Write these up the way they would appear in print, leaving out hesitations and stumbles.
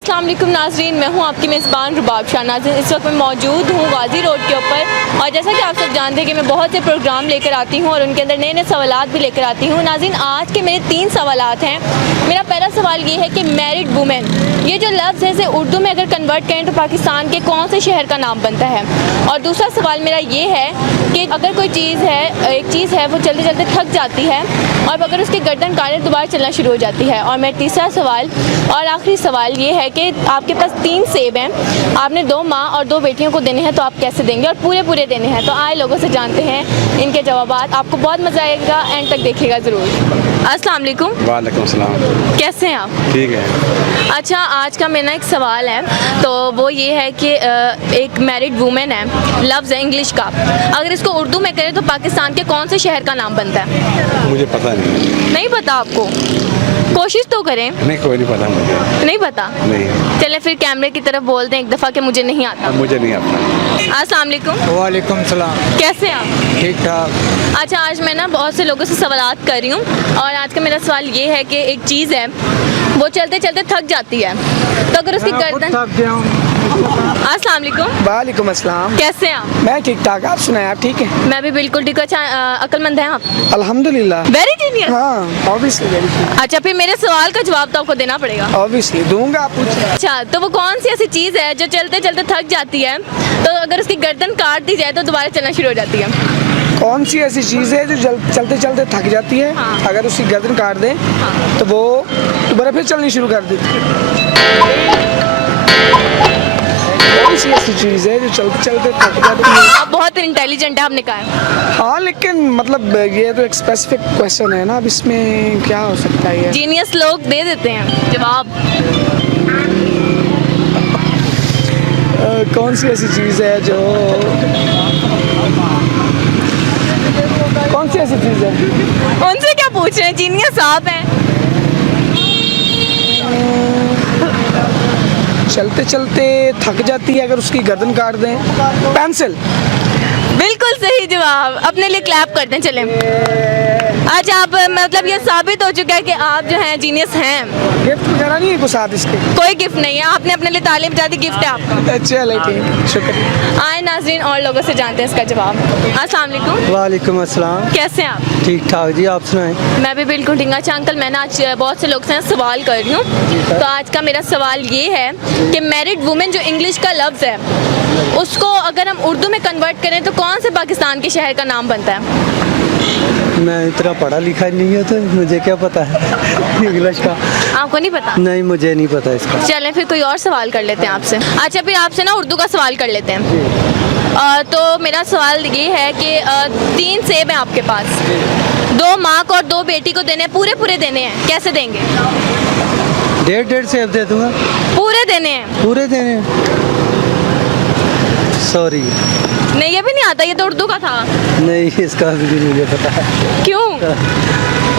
अस्सलाम वालेकुम नाज़रीन, मैं हूं आपकी मेज़बान रुबाब शाह। नाज़रीन, इस वक्त मैं मौजूद हूं गाज़ी रोड के ऊपर और जैसा कि आप सब जानते हैं कि मैं बहुत से प्रोग्राम लेकर आती हूं और उनके अंदर नए नए सवालात भी लेकर आती हूं। नाज़रीन, आज के मेरे 3 सवालात हैं। मेरा पहला सवाल ये है कि मैरिड वुमेन, ये जो लफ्ज़ है इसे उर्दू में अगर कन्वर्ट करें तो पाकिस्तान के कौन से शहर का नाम बनता है। और दूसरा सवाल मेरा ये है कि अगर कोई एक चीज़ है वो चलते चलते थक जाती है और अगर उसकी गर्दन काटे दोबारा चलना शुरू हो जाती है। और मेरा तीसरा सवाल और आखिरी सवाल ये है कि आपके पास 3 सेब हैं, आपने 2 माँ और 2 बेटियों को देने हैं, तो आप कैसे देंगे और पूरे देने हैं। तो आए लोगों से जानते हैं इनके जवाबात। आपको बहुत मज़ा आएगा, एंड तक देखिएगा ज़रूर। अस्सलाम वालेकुम। वालेकुम सलाम। कैसे हैं आप? ठीक है। अच्छा, आज का मेरा एक सवाल है, तो वो ये है कि एक मैरिड वुमेन है, लफ्ज़ है इंग्लिश का, अगर इसको उर्दू में करें तो पाकिस्तान के कौन से शहर का नाम बनता है? मुझे पता नहीं पता आपको? कोशिश तो करें। नहीं, कोई नहीं पता मुझे। नहीं पता? नहीं। चले फिर कैमरे की तरफ बोल दें एक दफ़ा कि मुझे नहीं आता। मुझे नहीं आता। अस्सलाम वालेकुम। वालेकुम सलाम। कैसे हैं आप? ठीक ठाक। अच्छा, आज मैं ना बहुत से लोगों से सवालात कर रही हूँ और आज का मेरा सवाल ये है कि एक चीज़ है वो चलते चलते थक जाती है, तो अगर उसकी गर्दन। अस्सलाम वालेकुम। वालेकुम अस्सलाम। कैसे हैं आप? मैं ठीक ठाक, आप सुनाए, आप ठीक है? मैं भी बिल्कुल ठीक हूँ। अच्छा, अक्लमंद हैं आप? अल्हम्दुलिल्लाह। Very genius. हाँ, ऑब्वियसली। अच्छा, फिर मेरे सवाल का जवाब तो आपको देना पड़ेगा। ऑब्वियसली दूंगा, आप पूछिए। अच्छा, तो वो कौन सी ऐसी चीज़ है जो चलते चलते थक जाती है, तो अगर उसकी गर्दन काट दी जाए तो दोबारा चलना शुरू हो जाती है? कौन सी ऐसी चीज़ है जो चलते चलते थक जाती है, हाँ। अगर उसकी गर्दन काट दें हाँ। तो वो दोबारा फिर चलनी शुरू कर देती है? कौन सी ऐसी चीज़ है जो चलते चलते थक जाती है? आप बहुत इंटेलिजेंट है, आपने कहा है। हाँ, लेकिन मतलब ये तो एक स्पेसिफिक क्वेश्चन है ना, अब इसमें क्या हो सकता है ये? जीनियस लोग दे देते हैं जवाब। कौन सी ऐसी चीज़ है जो कौन सी ऐसी चीज़ है? उनसे क्या पूछ रहे हैं, जीनियस आप हैं। चलते चलते थक जाती है, अगर उसकी गर्दन काट दें? पेंसिल। बिल्कुल सही जवाब, अपने लिए क्लैप करते हैं। चलें। आज आप मतलब ये साबित हो चुका है कि आप जो हैं जीनियस हैं। गिफ्ट वगैरह नहीं है कुछ साथ इसके? कोई गिफ्ट नहीं है, आपने अपने लिए तालीम बजा दी, गिफ्ट है आपका। चलो ठीक, शुक्रिया। आए नाज़रीन, और लोगों से जानते हैं इसका जवाब। अस्सलाम वालेकुम। वालेकुम अस्सलाम। कैसे हैं आप? ठीक ठाक जी, आप सुनाएं। मैं भी बिल्कुल ठीक हूँ। अच्छा अंकल, मैं ना आज बहुत से लोग से सवाल कर रही हूँ, तो आज का मेरा सवाल ये है कि मैरिड वुमेन जो इंग्लिश का लफ्ज़ है उसको अगर हम उर्दू में कन्वर्ट करें तो कौन से पाकिस्तान के शहर का नाम बनता है? मैं इतना पढ़ा लिखा नहीं है तो मुझे क्या पता है इंग्लिश का। आपको नहीं पता? नहीं, मुझे नहीं पता इसका। चलें फिर कोई और सवाल कर लेते हैं आपसे। अच्छा, फिर आपसे ना उर्दू का सवाल कर लेते हैं। तो मेरा सवाल ये है कि 3 सेब हैं आपके पास, 2 माँ को और 2 बेटी को देने हैं, पूरे देने हैं, कैसे देंगे? 1.5 सेब दे दूंगा। पूरे देने हैं? पूरे देने? सॉरी, नहीं, ये भी नहीं आता, ये तो उर्दू का था। नहीं, इसका भी मुझे पता है। क्यों?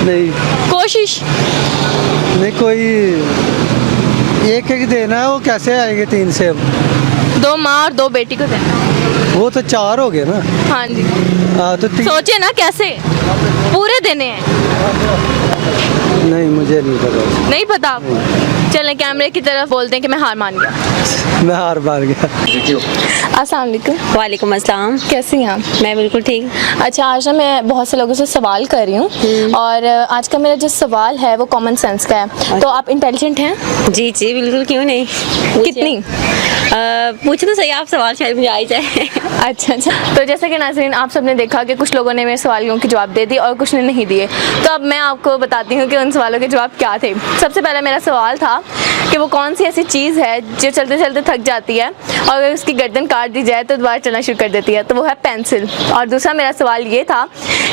नहीं कोशिश। नहीं, कोई एक एक देना है, वो कैसे आएंगे 3 सेब? 2 माँ और 2 बेटी को देना। वो तो 4 हो गए ना। हाँ जी। हाँ तो 3। सोचिए ना कैसे पूरे देने हैं। नहीं, मुझे नहीं पता। नहीं पता आपको? चलें कैमरे की तरफ बोलते हैं कि मैं हार मान गया। मैं हार मान गया। अस्सलाम वालेकुम। वालेकुम अस्सलाम। कैसी हैं आप? मैं बिल्कुल ठीक। अच्छा, आज ना मैं बहुत से लोगों से सवाल कर रही हूँ और आज का मेरा जो सवाल है वो कॉमन सेंस का है। तो आप इंटेलिजेंट हैं? जी जी बिल्कुल, क्यों नहीं। कितनी? पूछो तो सही आप सवाल, शायद मुझे आ ही जाए। अच्छा, तो जैसे कि नाज़रीन आप सबने देखा कि कुछ लोगों ने मेरे सवालों के जवाब दे दिए और कुछ ने नहीं दिए, तो अब मैं आपको बताती हूँ कि उन सवालों के जवाब क्या थे। सबसे पहला मेरा सवाल था कि वो कौन सी ऐसी चीज़ है जो चलते चलते थक जाती है और अगर उसकी गर्दन काट दी जाए तो दोबारा चलना शुरू कर देती है, तो वो है पेंसिल। और दूसरा मेरा सवाल ये था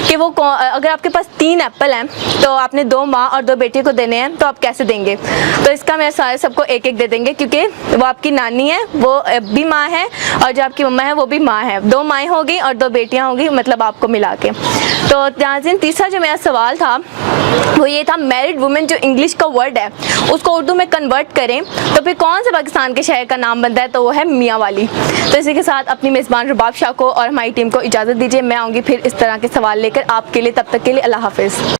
कि वो अगर आपके पास 3 एप्पल हैं तो आपने 2 माँ और 2 बेटी को देने हैं, तो आप कैसे देंगे? तो इसका मेरा सवाल सबको एक एक दे देंगे, क्योंकि वो आपकी नानी है, वो भी माँ है, और जो आपकी मम्मा है वो भी माँ है। 2 माएँ होगी और 2 बेटियाँ होगी, मतलब आपको मिला के। तो नाज़रीन, तीसरा जो मेरा सवाल था वो ये था, मैरिड वुमेन जो इंग्लिश का वर्ड है उसको उर्दू में कन्वर्ट करें तो फिर कौन से पाकिस्तान के शहर का नाम बनता है? तो वो है मियाँ वाली। तो इसी के साथ अपनी मेज़बान रुबाब शाह को और हमारी टीम को इजाज़त दीजिए। मैं आऊँगी फिर इस तरह के सवाल लेकर आपके लिए, तब तक के लिए अल्लाह हाफ़िज़।